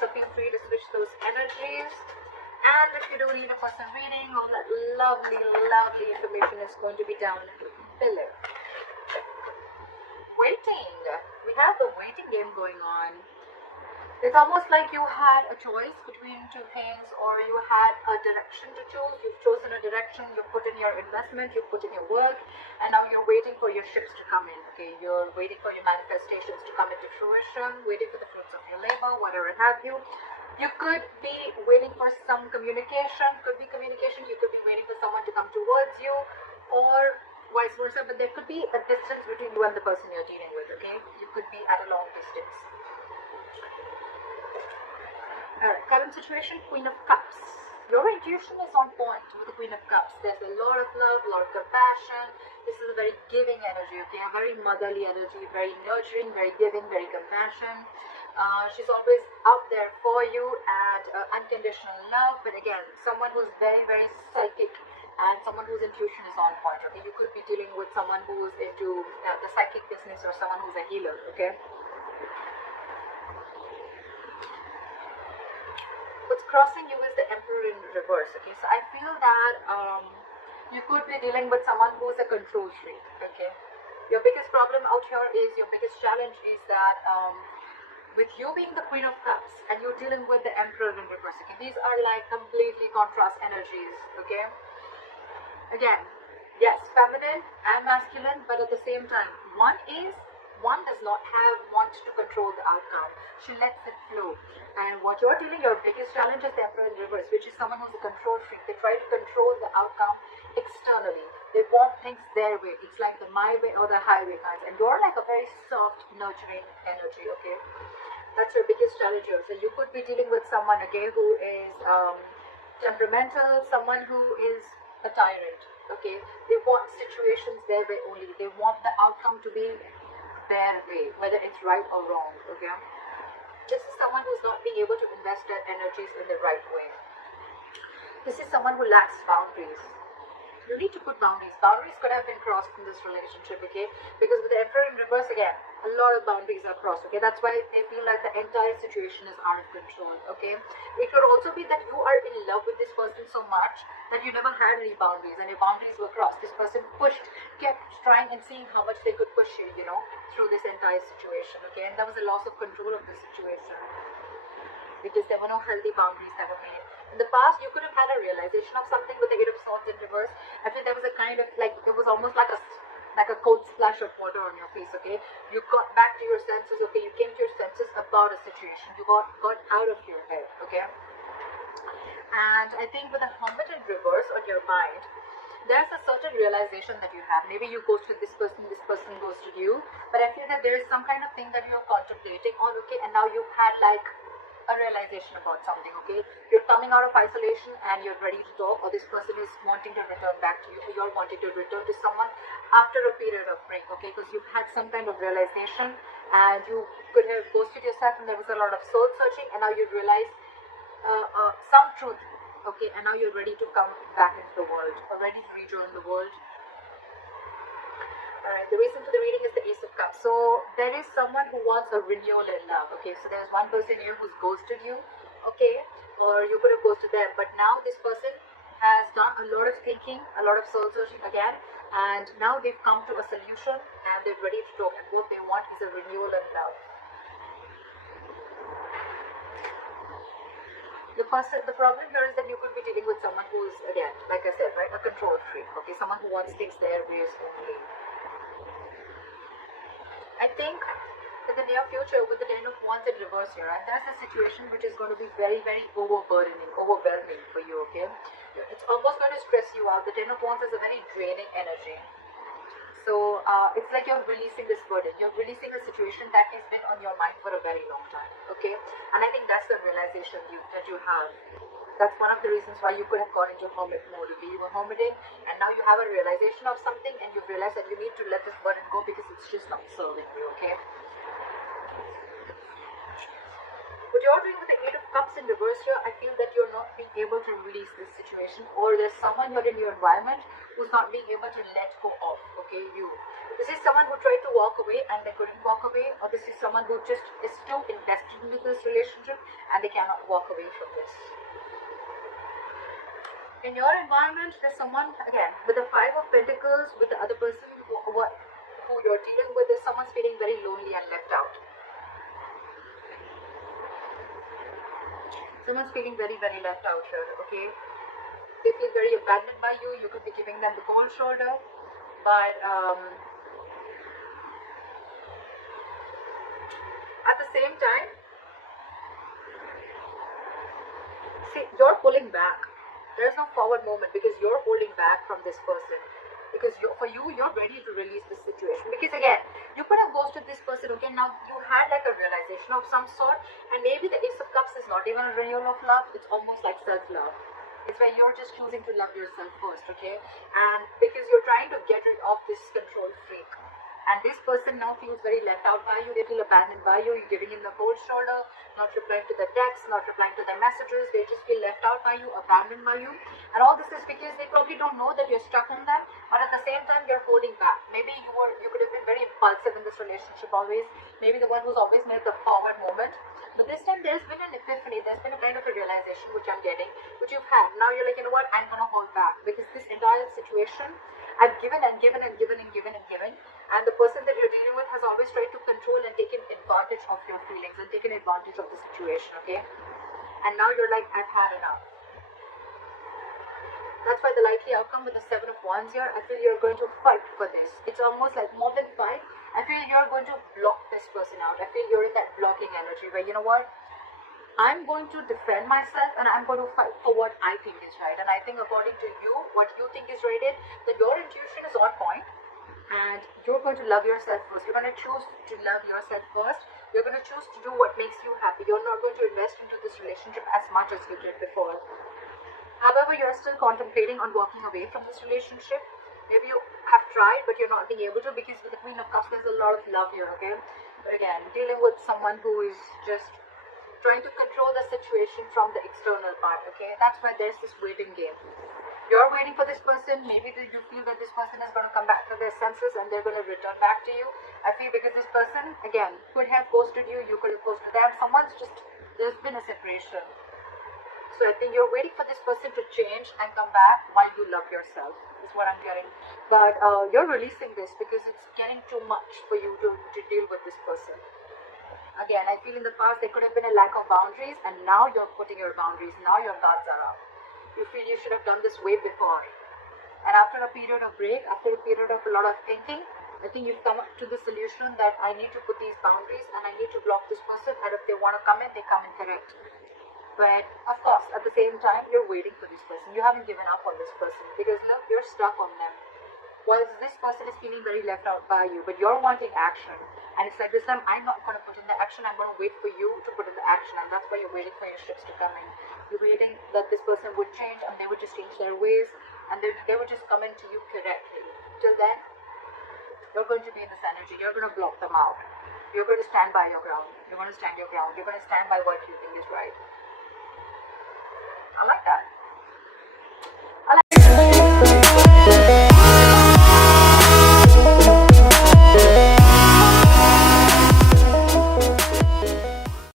So feel free to switch those energies. And if you do need a personal reading, all that lovely, lovely information is going to be down below. Waiting. We have the waiting game going on. It's almost like you had a choice between two things, or you had a direction to choose. You've chosen a direction, you've put in your investment, you've put in your work, and now you're waiting for your ships to come in, okay? You're waiting for your manifestations to come into fruition, waiting for the fruits of your labor, whatever have you. You could be waiting for some communication, you could be waiting for someone to come towards you, or vice versa, but there could be a distance between you and the person you're dealing with, okay? You could be at a long distance. Alright, current situation, Queen of Cups. Your intuition is on point with the Queen of Cups. There's a lot of love, a lot of compassion. This is a very giving energy, okay? A very motherly energy, very nurturing, very giving, very compassion. She's always out there for you, and unconditional love. But again, someone who's very, very psychic, and someone whose intuition is on point, okay? You could be dealing with someone who's into the psychic business, or someone who's a healer, okay? What's crossing you is the Emperor in reverse, okay? So I feel that you could be dealing with someone who's a control freak, okay? Your biggest problem out here is, your biggest challenge is that with you being the Queen of Cups and you're dealing with the Emperor in reverse, okay? These are like completely contrast energies, okay? Again, yes, feminine and masculine, but at the same time, one does not want to control the outcome. She lets it flow. And what you're dealing, your biggest challenge is the Emperor in reverse, which is someone who's a control freak. They try to control the outcome externally. They want things their way. It's like the my way or the highway kinds. And you're like a very soft, nurturing energy, okay? That's your biggest challenge here. So you could be dealing with someone, okay, who is temperamental, someone who is a tyrant, okay? They want situations their way only. They want the outcome to be their way, whether it's right or wrong, okay? This is someone who's not being able to invest their energies in the right way. This is someone who lacks boundaries. You need to put boundaries. Boundaries could have been crossed in this relationship, okay? Because with the Emperor in reverse, again, a lot of boundaries are crossed, okay? That's why they feel like the entire situation is out of control, okay? It could also be that you are in love with this person so much that you never had any boundaries, and your boundaries were crossed. This person kept trying and seeing how much they could push you, you know, through this entire situation, okay? And there was a loss of control of the situation, because there were no healthy boundaries that were made. In the past, you could have had a realization of something with the Eight of Swords in reverse. I feel there was a kind of, like, it was almost like a cold splash of water on your face, okay? You got back to your senses, okay? You came to your senses about a situation. You got out of your head, okay? And I think with the Hermit in reverse on your mind, there's a certain realization that you have. Maybe you ghosted this person ghosted you. But I feel that there is some kind of thing that you're contemplating on, okay? And now you've had, like, a realization about something, okay? You're coming out of isolation and you're ready to talk, or this person is wanting to return back to you, or you're wanting to return to someone after a period of break, okay? Because you've had some kind of realization, and you could have ghosted yourself, and there was a lot of soul searching, and now you realize some truth, okay? And now you're ready to come back into the world, or ready to rejoin the world. Alright, the reason for the reading is the Ace of Cups. So there is someone who wants a renewal in love, okay? So there's one person here who's ghosted you, okay? Or you could have ghosted them, but now this person has done a lot of thinking, a lot of soul searching again, and now they've come to a solution and they're ready to talk, and what they want is a renewal in love. The problem here is that you could be dealing with someone who's, again, like I said, right, a control freak, okay? Someone who wants things their ways only. I think in the near future, with the Ten of Wands in reverse here, and that's a situation which is going to be very, very overwhelming for you, okay? It's almost going to stress you out. The Ten of Wands is a very draining energy. So it's like you're releasing this burden. You're releasing a situation that has been on your mind for a very long time, okay? And I think that's the realization that you have. That's one of the reasons why you could have gone into hermit mode, okay? You were hermiting, and now you have a realization of something, and you realize that you need to let this burden go because it's just not serving you, okay? What you're doing with the Eight of Cups in reverse here, I feel that you're not being able to release this situation, or there's someone here in your environment who's not being able to let go of, okay, you. This is someone who tried to walk away and they couldn't walk away, or this is someone who just is too invested into this relationship and they cannot walk away from this. In your environment, there's someone, again, with the Five of Pentacles, with the other person who you're dealing with, is someone's feeling very lonely and left out. Someone's feeling very, very left out here, okay? They feel very abandoned by you. You could be giving them the cold shoulder, but at the same time, see, you're pulling back. There's no forward movement because you're holding back from this person. Because for you, you're ready to release this situation. Because again, you could have ghosted this person, okay? Now, you had like a realization of some sort. And maybe the Ace of Cups is not even a renewal of love. It's almost like self-love. It's where you're just choosing to love yourself first, okay? And because you're trying to get rid of this control freak. And this person now feels very left out by you. They feel abandoned by you. You're giving him the cold shoulder, not replying to the texts, not replying to the messages. They just feel left out by you, abandoned by you. And all this is because they probably don't know that you're stuck on them. But at the same time, you're holding back. Maybe you could have been very impulsive in this relationship always. Maybe the one who's always made the forward movement. But this time, there's been an epiphany. There's been a kind of a realization which I'm getting, which you've had. Now you're like, you know what? I'm going to hold back. Because this entire situation, I've given and given and given and given and given. And the person that you're dealing with has always tried to control and taken advantage of your feelings and taken advantage of the situation, okay? And now you're like, I've had enough. That's why the likely outcome with the Seven of Wands here, I feel you're going to fight for this. It's almost like more than fight. I feel you're going to block this person out. I feel you're in that blocking energy where, you know what? I'm going to defend myself and I'm going to fight for what I think is right. And I think according to you, what you think is right is that your intuition is on point. And you're going to love yourself first. You're going to choose to love yourself first. You're going to choose to do what makes you happy. You're not going to invest into this relationship as much as you did before. However, you're still contemplating on walking away from this relationship. Maybe you have tried, but you're not being able to, because with the Queen of Cups, there's a lot of love here, okay? But again, dealing with someone who is just trying to control the situation from the external part, okay? That's why there's this waiting game. You're waiting for this person. Maybe you feel that this person is going to come back to their senses and they're going to return back to you. I feel because this person, again, could have ghosted you. You could have ghosted them. There's been a separation. So I think you're waiting for this person to change and come back while you love yourself. Is what I'm getting. But you're releasing this because it's getting too much for you to deal with this person. Again, I feel in the past there could have been a lack of boundaries, and now you're putting your boundaries. Now your guards are up. You feel you should have done this way before. And after a period of break, after a period of a lot of thinking, I think you've come to the solution that I need to put these boundaries and I need to block this person, and if they want to come in, they come in correct. But of course, at the same time, you're waiting for this person. You haven't given up on this person because look, you're stuck on them. Whilst this person is feeling very left out by you, but you're wanting action. And it's like, this time I'm not going to put in the action, I'm going to wait for you to put in the action. And that's why you're waiting for your ships to come in. You're waiting that this person would change and they would just change their ways. And they would just come into you correctly. Till then, you're going to be in this energy. You're going to block them out. You're going to stand by your ground. You're going to stand your ground. You're going to stand by what you think is right.